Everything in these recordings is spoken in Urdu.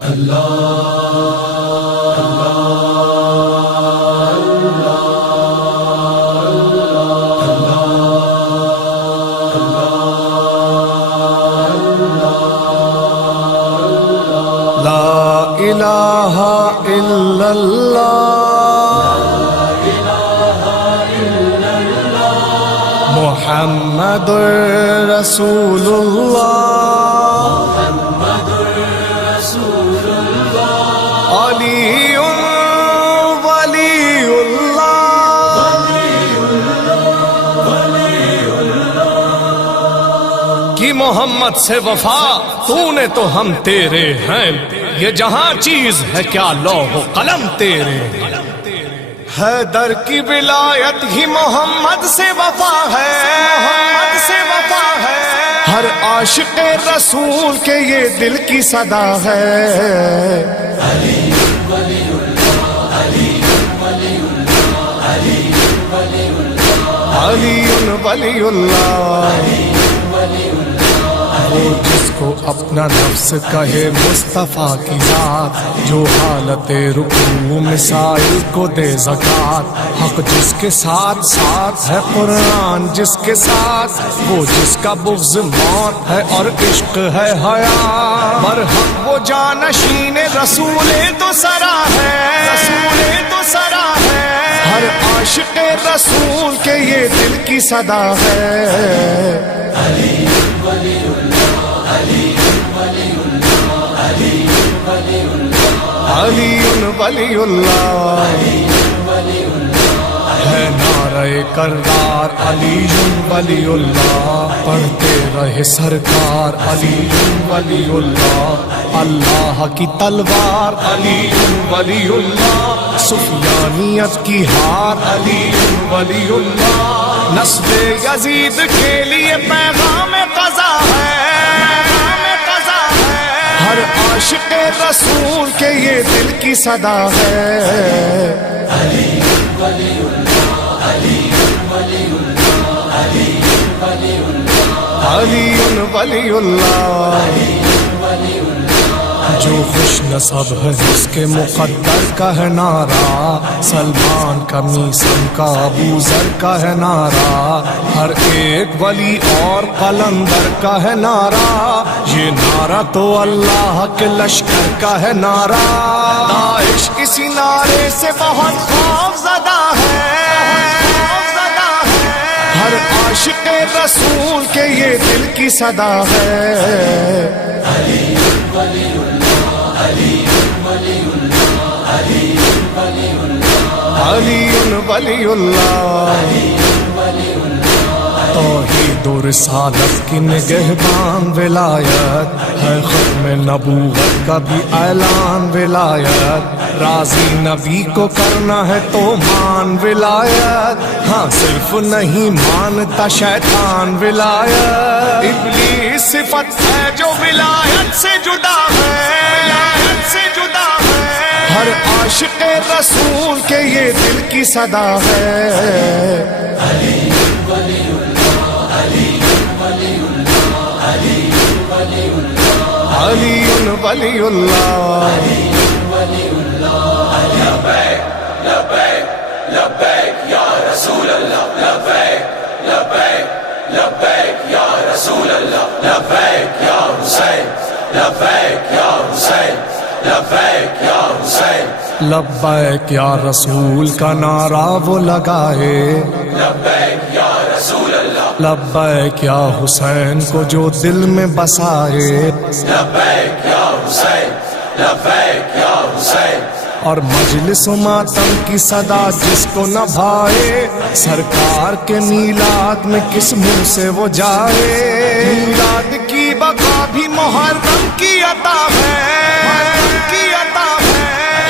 الہ الا اللہ محمد رسول اللہ علی ولی اللہ کی محمد سے وفا تو نے تو ہم تیرے ہیں، یہ جہاں چیز ہے کیا لوح و قلم تیرے ہیں۔ حیدر کی ولایت ہی محمد سے وفا ہے، محمد سے وفا ہے، ہر عاشق رسول کے یہ دل کی صدا ہے۔ علی ولی اللہ، علی ولی اللہ، علی ولی اللہ، علی ولی اللہ، وہ جس کو اپنا نفس کہے مصطفیٰ کی ذات، جو حالت رکوع مسائل کو دے زکات، حق جس کے ساتھ ساتھ ہے قرآن جس کے ساتھ، وہ جس کا بغض موت ہے اور عشق ہے حیات، برحق وہ جانشین رسول تو سرا ہے، رسول تو سرا ہے، ہر عاشق رسول کے یہ دل کی صدا ہے۔ علی ولی اللہ، علی ولی اللہ، علی ولی اللہ، علی ولی اللہ، ہے نعرہ کرار علی ولی اللہ، پڑھتے رہے سرکار علی ولی اللہ، اللہ کی تلوار علی ولی اللہ، سفیانیت کی ہار علی ولی اللہ، نسب یزید کے لیے پیغام قضا ہے، پیغام قضا ہے، ہر عاشق رسول کے یہ دل کی صدا ہے۔ علی ولی اللہ، علی ولی اللہ، علی ولی اللہ، علی ولی اللہ، جو خوش نصب ہے جس کے مقدر کا ہے نعرہ، سلمان کا میسم کا ابو ذر کا ہے نعرہ، ہر ایک ولی اور قلندر کا ہے نعرہ، یہ نعرہ تو اللہ کے لشکر کا ہے نعرہ، داعش اسی نعرے سے بہت خوف زدہ ہے، ہر عاشق رسول کے یہ دل کی صدا ہے۔ علی ولی اللہ، علی ولی اللہ، علی ولی اللہ، علی ولی اللہ، توحید و رسالت کی نگہبان ولایت ہے، ختم نبوت کا بھی اعلان ولایت، راضی نبی کو کرنا ہے تو مان ولایت، ہاں صرف نہیں مانتا شیطان ولایت، ابلیس صفت ہے جو ولایت سے جدا ہے، ولایت سے جدا ہے، ہر عاشق رسول کے یہ دل کی صدا ہے۔ علی ولی اللہ، علی ولی اللہ، علی ولی اللہ، علی ولی اللہ، لبیک لبیک لبیک یا رسول اللہ، لبیک لبیک لبیک یا رسول اللہ، لبیک یا حسین، لبیک یا حسین، لبیک یا حسین، لبیک یا رسول کا نعرہ وہ لگائے، لبیک یا رسول اللہ، لبیک یا حسین کو جو دل میں بسائے، لبیک یا حسین، لبیک یا حسین، اور مجلس و ماتم کی صدا جس کو نہ بھائے، سرکار کے میلاد میں کس منہ سے وہ جائے، میلاد کی بقا بھی محرم کی عطا ہے، محرم کی عطا ہے،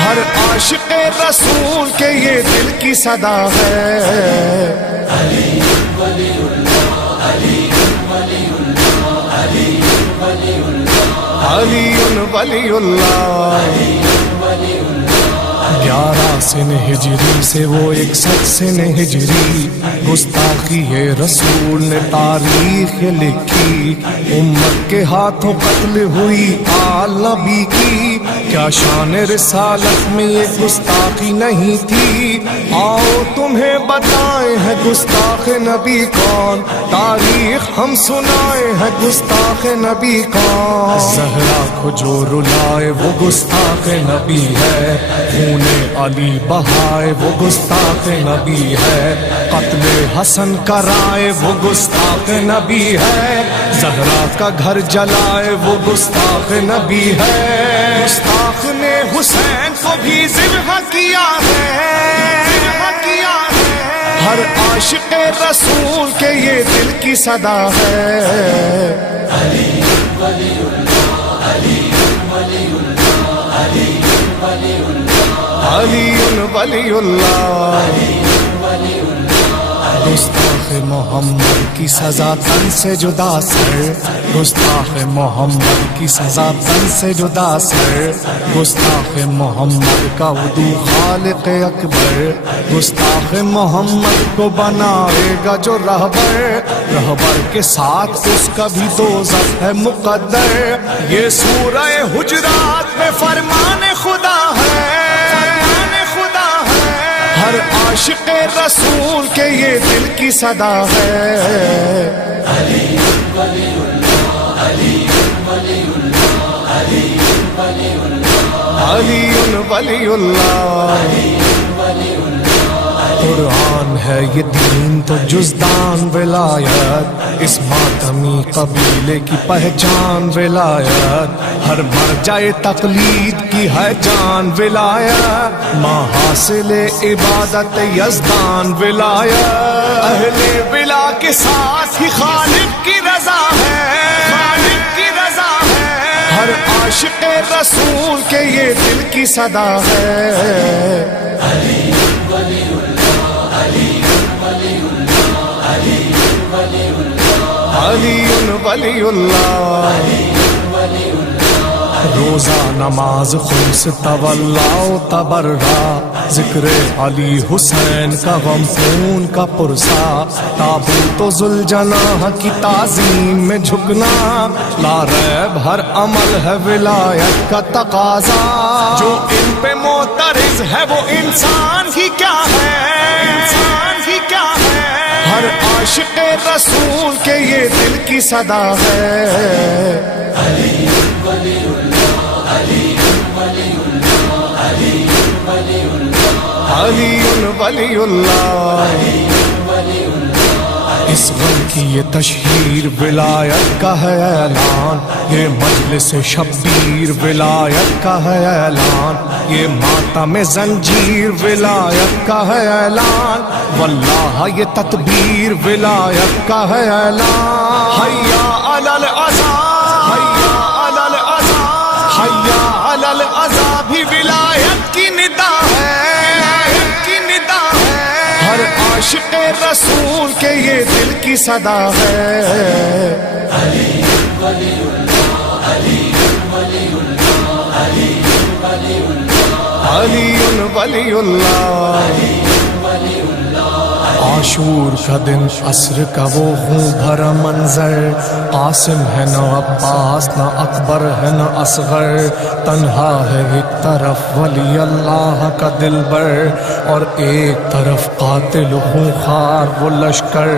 ہر عاشق رسول کے یہ دل کی صدا ہے۔ علی ولی اللہ، علی ولی اللہ، علی ولی اللہ، علی ولی اللہ، 11 سن ہجری سے وہ 61 سن ہجری، گستاخی یہ رسول نے تاریخ یہ لکھی، امت کے ہاتھوں قتل ہوئی آل نبی کی، کیا شان رسالت میں یہ گستاخی نہیں تھی؟ آؤ تمہیں بتائیں ہے گستاخ نبی کون، تاریخ ہم سنائے ہے گستاخ نبی کون۔ زہرا کو جو رلائے وہ گستاخ نبی ہے، خون علی بہائے وہ گستاخ نبی ہے، قتل حسن کرائے وہ گستاخ نبی ہے، زہرا کا گھر جلائے وہ گستاخ نبی ہے، گستاخ نے حسین کو بھی ذبح کیا ہے، ہر عاشق رسول کے یہ دل کی صدا ہے۔ علی ولی اللہ، علی ولی اللہ، علی ولی اللہ، علی ولی اللہ، ولی اللہ۔ گستاخ محمد کی سزا تن سے جدا سر، گستاخ محمد کی سزا تن سے جدا سر، گستاخ محمد کا وضو خالق اکبر، گستاخ محمد کو بنائے گا جو رہبر، رہبر کے ساتھ اس کا بھی دوزخ ہے مقدر، یہ سورہ حجرات میں فرمان خدا ہے، ہر عاشق رسول کے یہ دل کی صدا ہے۔ علی ولی اللہ، علی ولی اللہ، علی ولی اللہ، علی ولی اللہ، ولی اللہ۔ قرآن ہے یہ دین تو جزدان ولایت، اس ماتمی قبیلے کی پہچان ولایت، ہر مر جائے تقلید کی ہے جان ولایت، ماں حاصل عبادت یزدان ولایت، اہل ولا کے ساتھ ہی خالق کی رضا ہے، خالق کی رضا ہے، ہر عاشق رسول کے یہ دل کی صدا ہے۔ علی ولی اللہ، علی ولی اللہ، علی ولی اللہ، علی ولی اللہ، ولی اللہ۔ روزہ نماز خمس تولا و تبرا، ذکر علی حسین کا غم خون کا پرسا، تابوت و ذوالجناح کی تعظیم میں جھکنا، لا ریب ہر عمل ہے ولایت کا تقاضا، جو ان پہ معترض ہے وہ انسان ہی کیا ہے، انسان ہی کیا ہے، ہر عاشق رسول کے یہ دل کی صدا ہے۔ علی ولی اللہ، علی ولی اللہ، علی ولی اللہ، علی ولی اللہ، ولی اللہ۔ اس غم کی یہ تشہیر ولایت کا ہے اعلان، یہ مجلس شبیر ولایت کا ہے اعلان، یہ ماتم زنجیر ولایت کا ہے اعلان، واللہ یہ تدبیر ولایت کا ہے اعلان، حیا علی العذاب، حیا علی العذاب، حیا علی العذاب بھی ولایت کی ندا ہے، کی ندا ہے، ہر عاشق رسول کے یہ دل کی صدا ہے۔ علی ولی اللہ، علی ولی اللہ، علی ولی اللہ، علی ولی اللہ، ولی اللہ۔ عاشور کا دن عصر کا وہ خون بھرا منظر، قاسم ہے نہ عباس نہ اکبر ہے نہ اصغر، تنہا ہے ایک طرف ولی اللہ کا دلبر، اور ایک طرف قاتل خونخوار وہ لشکر،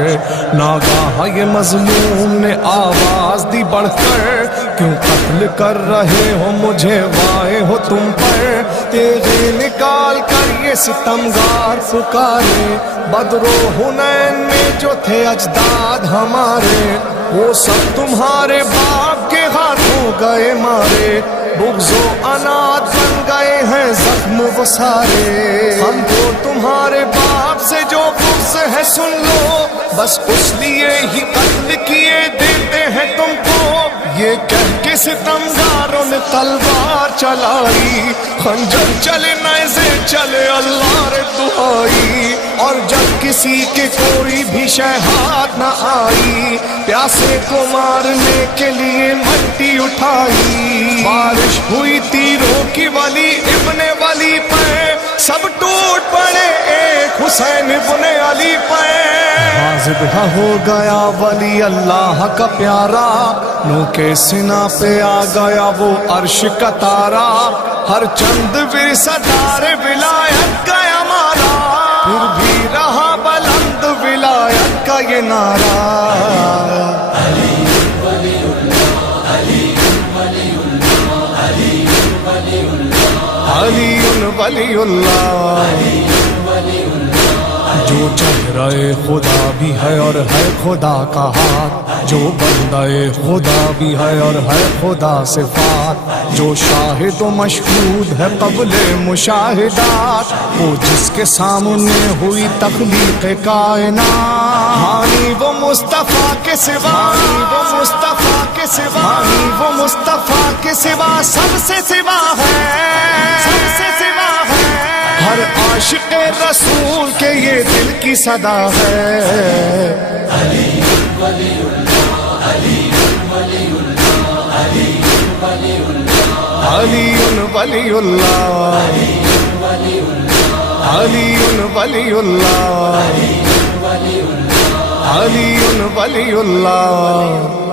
ناگاہ یہ مظلوم نے آواز دی بڑھ کر، کیوں قتل کر رہے ہو مجھے وائے ہو تم پر، تیغے نکال کر یہ ستمگار پکارے، بدر و حنین میں جو تھے اجداد ہمارے، وہ سب تمہارے باپ کے ہاتھوں گئے مارے، بغض و عناد بن گئے ہیں زخم وہ سارے، ہم کو تمہارے باپ سے جو بغض ہے سن لو، بس اس لیے ہی قتل کیے دیتے ہیں تم کو، یہ کہہ کے ستمگاروں نے تلوار چلائی، خنجر چلے نیزے چلے اللہ رے دعائی، اور جب کسی کے کوئی بھی شے ہاتھ نہ آئی، پیاسے کو مارنے کے لیے مٹی اٹھائی، بارش ہوئی تیروں کی ولی ابن ولی پر، سب ٹوٹ پڑے ایک حسین ابن علی پہ. غازب ہو گیا ولی اللہ کا پیارا, نو کے سنا پہ آ گیا وہ عرش کا تارا. ہر چند ورثہ ولایت کا ہمارا, پھر بھی رہا بلند ولایت کا یہ نعرہ. علی ولی اللہ, جو چہرہ خدا بھی ہے اور ہے خدا کا ہاتھ, جو بندہ خدا بھی ہے اور ہے خدا صفات, جو شاہد و مشہود ہے قبل مشاہدات, وہ جس کے سامنے ہوئی تخلیق کائنات. ہانی وہ مصطفیٰ کے سوا, وہ مصطفیٰ کے سوا, وہ مصطفیٰ کے سوا سب سے سوا ہے, سب سے سوا ہے. ہر عاشق رسول کے یہ دل کی صدا ہے. علی ولی اللہ, علی ولی اللہ, علی ولی اللہ, علی ولی اللہ, علی ولی اللہ, علی ولی اللہ.